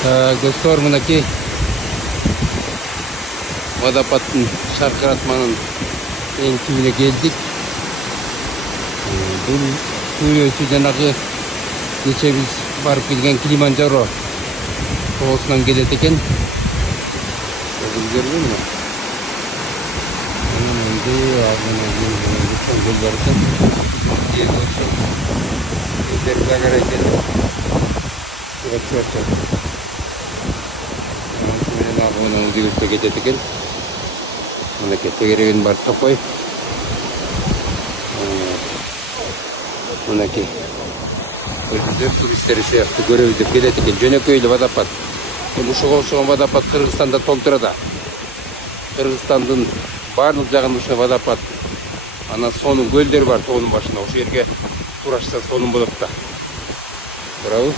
Достор, мынакей водопадтын шаркыратманын эң түбүнө келдик. Бул сүйрөсү жанагы нече биз барып келген Килиманджаро тоосунан келет экен. Көрдүңүзбү мына? Анан энди гөл бар экен. Эдерге карай келип менен агуна үдүгүлтө кетет экен. Мынакей тегерегин бар токой. Мынакей өзүнүн туристтери сыяктуу көрөбүз деп келет экен. Жөнөкөй эле водопад. Ушуга окшогон водопад Кыргызстанда толтурада. Кыргызстандын баардык жагында ушул водопад. Анан сонун көлдөр бар тоонун башында. Ошол жерге турашса сонун болот да. Туурабы?